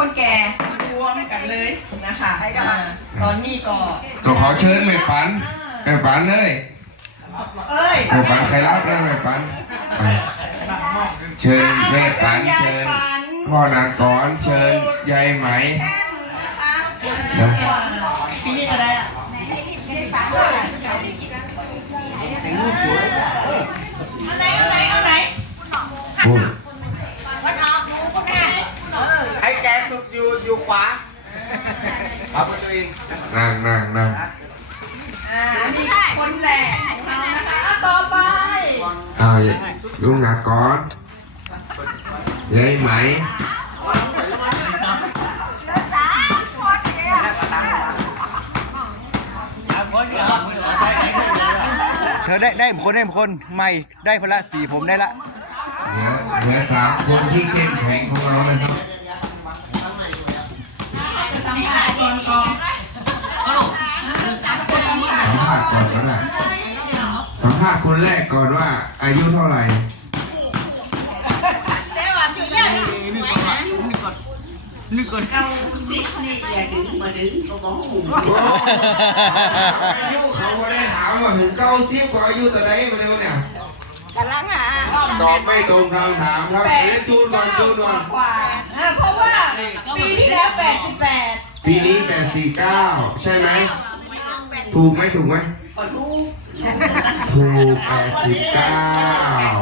คนแก่รวมกันเลยนะคะอ่าตอนนี้ก็ก็ขอเชิญแม่ปันแม่ปันเลยเอ้ยแม่ปันใครรับแล้วแม่ปันอะเชิญแม่ปันเชิญพ่อนางสอนเชิญยายไหมนะคะนะ ปีนี้จะได้อะเอา ขวาเอาไปตัวเองนั่งนั่งนั่งอ่าอันนี้คนแหลกของเรานะคะอะต่อไปเอาลุงหนักก่อนยายไหมเธอได้ได้คนได้คนใหม่ได้พละสี่ผมได้ละเหลือเหลือสามคนที่เข้มแข็งของเราเลยครับาษณ์ก่อนก็ได้สัมภาษณ์คนแรกก่อนว่า อายุเท่าไหร่ câu biết đi là đứng mà đứng có bó hùng อายุเขาก็ได้ถามว่าถึงเก้าสิบกว่าอายุแต่ไหนมาเร็วเนี่ยกำลังอะตอบไม่ตรงคำถามครับเดี๋ยวจูนก่อนจูนก่อนกว่าเพราะว่าปีที่แล้ว88ปีนี้แปดสี่เก้าใช่ไหม ถูกไหมถูกไหม còn thu ถูกแปดสิบเก้า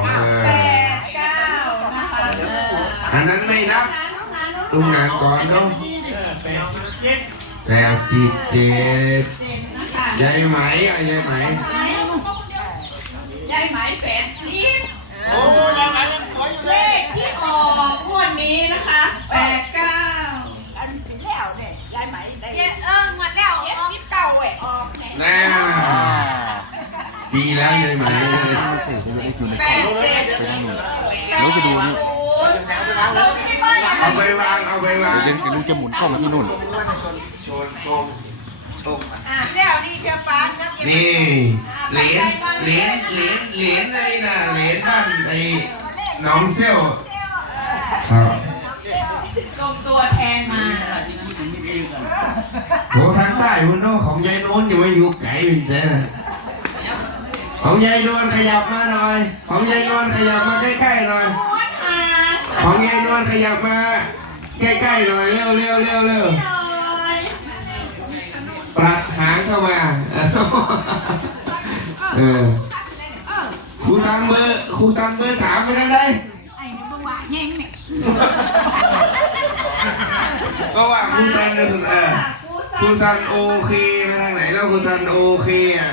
เออ89นะคะเอออันนั้นไม่นับน้องนันน้องนันลุงหนักก่อนเนาะแปดสิบเจ็ดยายไหมอะยายไหมยายไหมแปดสิบ โอ้ ปีแล้วยายไหมแปดเจ็ดรู้จะดูนี่เราไม่ได้บ้านอะไรเอาไปวางเอาไปวางเดี๋ยวลุงจะหมุนกล้องมาที่นู่นชนชมอะแล้วนี่เชียร์ปานครับนี่เหรียญเหรียญเหรียญเหรียญอะไรนะเหรียญบ้านไอ้หน้องเซี่ยวครับส่งตัวแทนมาโหทางใต้คุณโน้ของยายโน้นอยู่ไม่อยู่ไกลเป็นเจ้นะ ของยายนวลขยับมาหน่อย ของยายนวลขยับมาใกล้ๆหน่อยโค้ดหาของยายนวลขยับมาใกล้ๆหน่อยเร็วเร็วเร็วเร็วหน่อยปลัดหางเข้ามา เออครูซันเบอร์ครูซันเบอร์สามไปทางไหนก็ว่าครูซันเออเออครูซันโอเคไปทางไหนแล้วครูซันโอเคอะ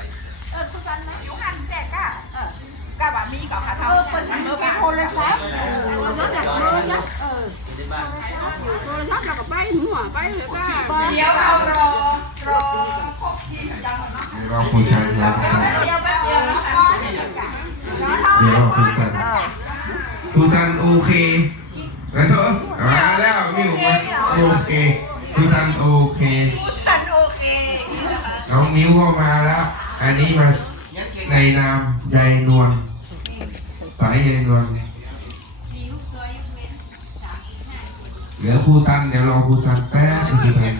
เมื่อกี้หันหน่อยเดี๋ยวเรารอรอพวกทีมจังหวัดเนาะรอคุณชันรอคุณชันเดี๋ยวแป๊บเดียวนะคะเดี๋ยวรอคุณชันคุณชันโอเคแล้วเถอะมาแล้วมิวมาโอเคคุณชันโอเคผู้ชันโอเคน้องมิ้วก็มาแล้ว อันนี้มาในนามยายนวลสายยายนวลเหลือครูซันเดี๋ยวรอครูซันแป๊บนึงครูซัน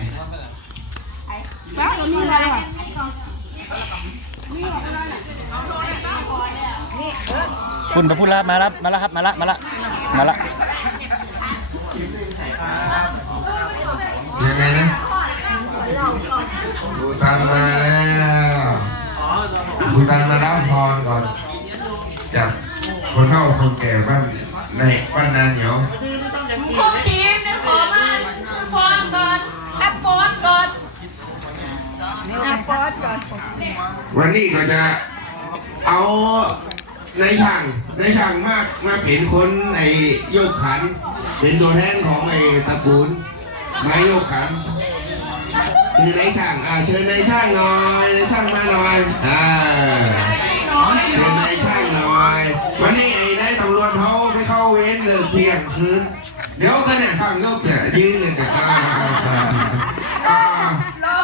คุณพระพุทธมาแล้วมาแล้วครับมาละมาละมาละยังไงนะครูซันมาแล้ว ครูซันมารับพรก่อน จากคนเฒ่าคนแก่บ้านในบ้านนาเหนียวพวกทีมนะขอมาฟอนก่อนแทบโกนก่อนแทบโกนก่อนวันนี้ก็จะเอาในายช่างในายช่างมากมาเป็นคนไอ้โยกขัน เป็นตัวแทนของไอ้ตระกูลเอไม้ลูกขันคื อนายช่างอ่าเชิญนายช่างหน่อยนายช่างมาหน่อยอ่าเชิญนายช่างหน่อย วันนี้ไอ้นายตำรวจเขาไม่เข้าเว้นเลยเที่ยงคืนเดี๋ยวคะแนนฟังลูกจะยืนเลยกันอ่าอ่าอ่า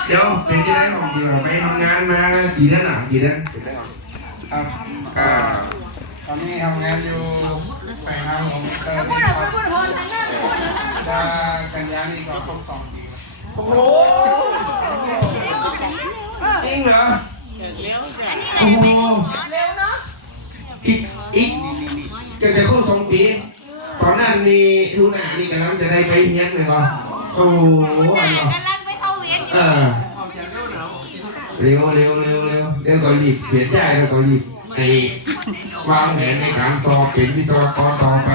เดี๋ยวเป็นที่ได้ของที่เราไปทำงานมากี่เดือนอะกี่เดือนครับอ่าตอนนี้ทำงานอยู่ไปทางของเตอร์พูดออกไปพูดพอทางหน้าพูดเลยจะกันยานี่ก็ครบสองปีโอ้โห จริงเหรอโอ้โหเร็วเนาะอีกอีกจะจะครบสองปีตอนนั้นนี่ทุนานี่กำลังจะได้ไปเฮียนเลยป่ะโอ้โหอันเนาะกำลังไปเข้าเวรเออเร็วเร็วเร็วเร็วเดี๋ยวก็รีบเขียนใจแล้วก็รีบไอ้วางแผนในการสอบเป็นวิศวกรต่อไป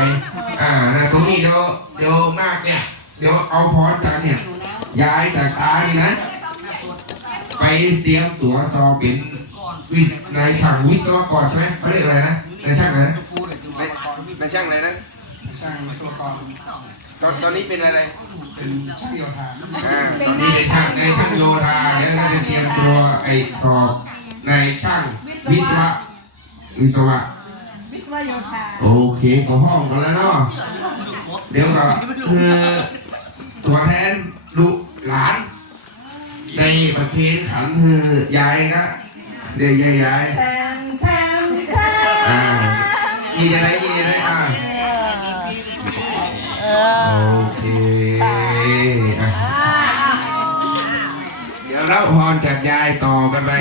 อ่านะตรงนี้เดี๋ยวเดี๋ยวมากเนี่ย เดี๋ยวเอาพอร์ตกันเนี่ย ย้ายจากตานี่นะไป เตรียมตัวสอบเป็นวินายช่างวิศวกรใช่ไหมเขาเรียกอะไรนะนายช่างอะไรนะนายนายช่างอะไรนะช่างวิศวกรตอนตอนนี้เป็นอะไรเป็นช่างโยธาอ่าตอนนี้นายช่างนายช่างโยธาเดี๋ยวก็จะเตรียมตัวไอ้สอบนายช่างวิศวะวิศวะวิศวโยธาโอเคก็ห้องกันแล้วเนาะเดี๋ยวก็คือตัวแทนลูกหลาน ในประเทศขันคือยายนะเดี๋ยวยายยายแทนแทนแทอ่านดีจะได้ดีจะได้อ่าโอเคอะเดี๋ยวเราพรจากยายต่อกันไป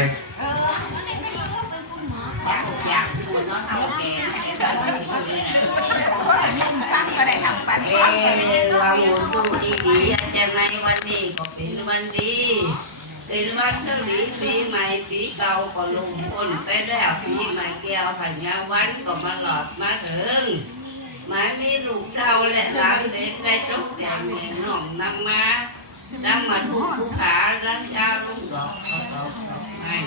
เออวางหูดูดีจะในวันนี้ก็เป็นวันดีเป็นวันเฉลีปีใหม่ปีเก่าก็ลงพ้นไปแล้วปีใหม่แก้วผัญญาวันก็มาหลอดมาถึงหมามีลูกเจ้าและหลานเด็กได้ทุกอย่างมีน้องนำมาดังมาทุกผู้ขาดังยาลุงดอกเขาเขาเขาให้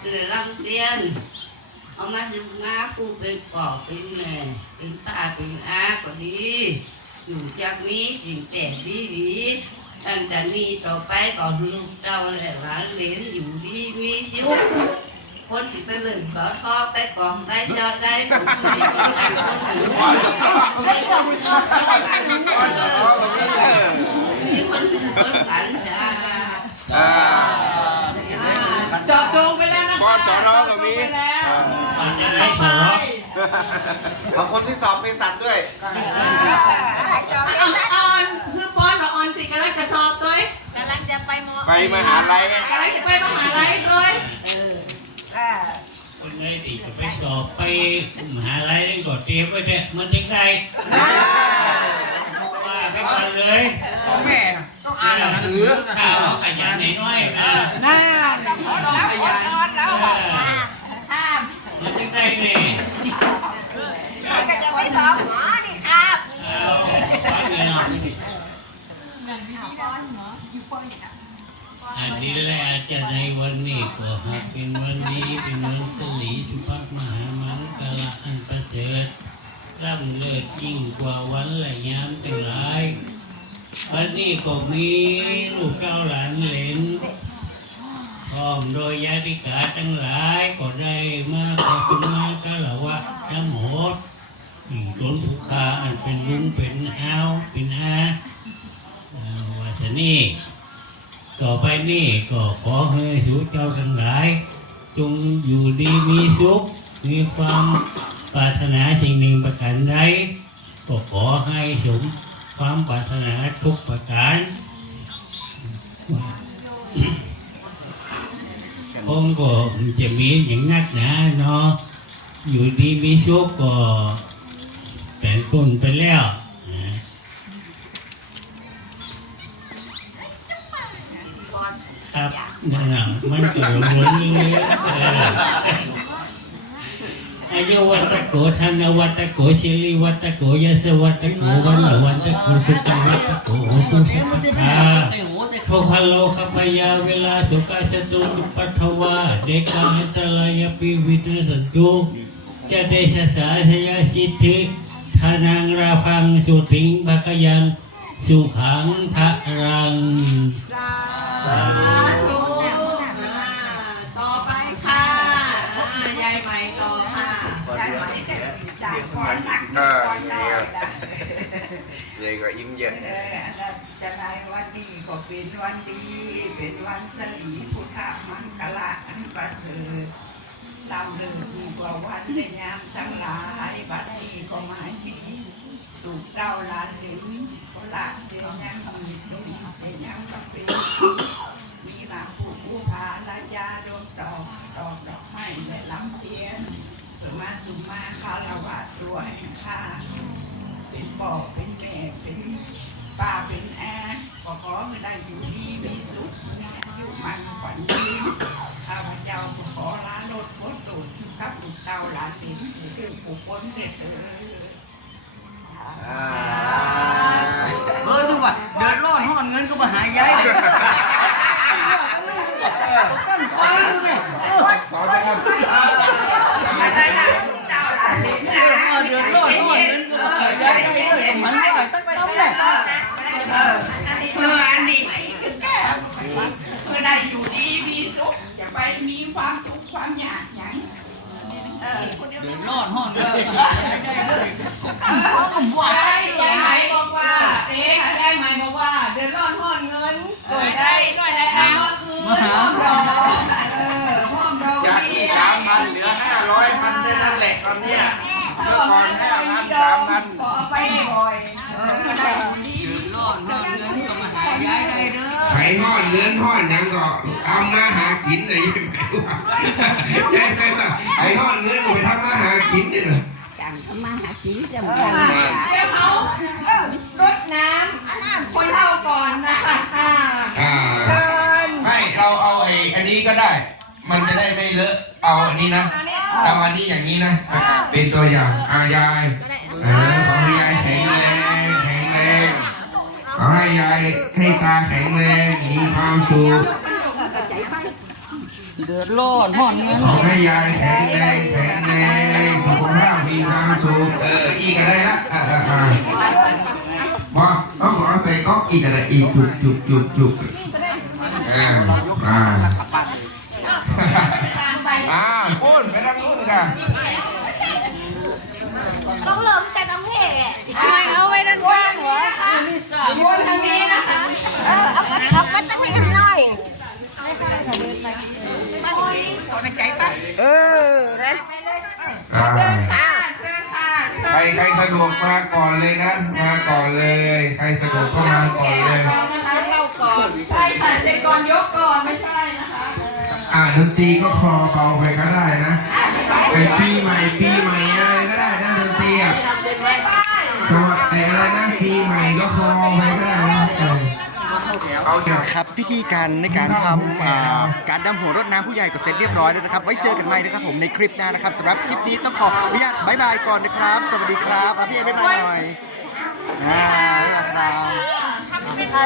เรือลำเตียนเอามาสิมาผู้เป็นปอบเป็นแม่เป็นตาเป็นอาก็ดี อยู่จากมีสิ่งแต่ดีดีตั้งแต่นี้ต่อไปก็ลูกเจ้าและหลานเหลนอยู่ดีมีชีวิตคนที่ไปเบิ่งสอทอไปกองได้เจอได้ผมม่ต้องการคนอื่นไม่ต้องสอบไปหลานมีคนถือคนฝันชาอ่าจอดจงไปแล้วนะคะบอสสอนอตรงนี้ไปแล้วได้สอ เอาคนที่สอบเภสัชด้วยเอาออนคือป้อนเราออนติดกันแล้วจะสอบตัวเองกำลังจะไปมอไปมหาลัยอะไรจะไปมหาลัยตัวเองคนไงที่จะไปสอบไปมหาลัยนี่ก็เตรียมไว้เถอะมันถึงได้ว่าไปก่อนเลยแม่ต้องอ่านหนังสือข้าวขยันหน่อยๆอะน่าต้องขยันข้ามมันถึงได้เลย ก็จะไปสอบหมอนี่ครับอันนี้แหละจะในวันนี้ก็หากเป็นวันดีเป็นวันสลีสุภาพมหามันกละอันประเสริฐร่ำเลิศยิ่งกว่าวันและยามแต่งหลายวันนี้ก็มีลูกเจ้าหลานเหลนพร้อมโดยญาติกาทั้งหลายก็ได้มาขอบคุณมากกะละวะทั้งหมด อีกล้นผู้คาอันเป็นลุงเป็นอ้าวเป็นอาวัชนี้ต่อไปนี่ก็ขอให้สู่เจ้าทั้งหลาย จงอยู่ดีมีสุข มีความปรารถนาสิ่งหนึ่งประการใดก็ขอให้สมความปรารถนาทุกประการคงก็จะมีอย่างนักหนาเนาะอยู่ดีมีสุขก็ แต่นไปแล้วนะครับนั่นน่ะมันเกิดเหมือนเลยอออายุวัตโกธนวัตโกศิริวัตโกยสวัตโกวันวัตโกสุตวัตโกตุสุตตาโทคัลโลขปยาเวลาสุกัสตุปัทวาเดกาอันตรายปิวินสันตุจะเดชสาสยาสิทธิ ทานังราฟังสุติงภคยันสุขังพระรังสาธุต่อไปค่ะยายใหม่ต่อค่ะยายใหม่จะจากก่อนหนักเออก่อนหน่อยเลยก็ยิ้มเยอะเออจะได้วันดีก็เป็นวันดี เป็นวันสลีพุทธมังกละอันประเสริฐ ลำเลิศดีกว่าวันในยามทั้งหลายบัดนี้ก็หมายมีถูกเจ้าลานหลิงก็ละเสียยังมีตุนเสียยังกับเป็นมีมาผู้ผู้พาลายาโดวงดอกดอกดอกไม้และลำเทียนเพื่อมาสุมาคารวะตัวแห่งข้าเป็นพ่อเเออเดือดร้อนห้อนเงินก็มาหายายได้เลยเขาก็บวชได้ยายไหมบอกว่าเอ๊ะได้ไหมบอกว่า เดือดร้อนห้อนเงินเกิดได้ด้วยแล้วมาคืนห้อมดอกเออห้อมดอกจากเบี้ที่ยสามพันเหลือห้าร้อยพันได้นั่นแหละตอนเนี้ยเมื่อก่อนห้าพันดสาอมกพันขอไปบ่อย ห่อนเนื้อห่อนยังก็เอามาหากินเลยยังไงวะยังไงวะไข่ห่อนเนื้อก็ไปทำมาหากินเนี่ยเหรอ chẳng có má hạt chín cho เดี๋ยวเขาเออรดน้ำคนเท่าก่อนนะคะอ่าอ่าเชิญไม่เราเอาไอ้อันนี้ก็ได้ มันจะได้ไม่เลอะเอาอันนี้นะทำอันนี้อย่างนี้นะเป็นตัวอย่างอายายเออขอให้ยาย ให้ยายให้ตาแข็งแรงมีความสุขเดือดร้อนห้อนเงินขอให้ยายแข็งแรงแข็งแรงสุขภาพมีความสุขเอออีกอะไรละอ่าอ่าอ่าพอต้องขอใส่ก๊อกอีกอะไรอีกจุกจุกจุกจุกอ่าอ่าอ่าปุ้นไปทางนู้นกัน ต้องเริ่มแต่ต้องเพศ เอาไว้ด้านข้างเหรอวนทางนี้นะคะ เออเอา ก็เอาก็ต้องให้หน่อยไปใจปะเออนะอ่าค่ะเชิญค่ะเชิญใครใครสะดวกมาก่อนเลยนะ มาก่อนเลย ใครสะดวกก็มาก่อนเลยเราก่อนใช่ค่ะเสร็จก่อนยกก่อนไม่ใช่นะคะ อ่าดนตรีก็คลอเบาไปก็ได้นะไปปีใหม่ปีใหม่อะไรก็ได้นะดนตรีอะสวัสดีอะไรนะปีใหม่ก็คลอไปก็ได้นะ ครับพิธีการในการทำอ่าการดำหัวรดน้ำผู้ใหญ่ก็เสร็จเรียบร้อยแล้วนะครับ ไว้เจอกันใหม่นะครับผมในคลิปหน้านะครับสำหรับคลิปนี้ต้องขออนุญาตบายบายก่อนนะครับ สวัสดีครับอะพี่เอบ๊ายบายหน่อยอ่าครับ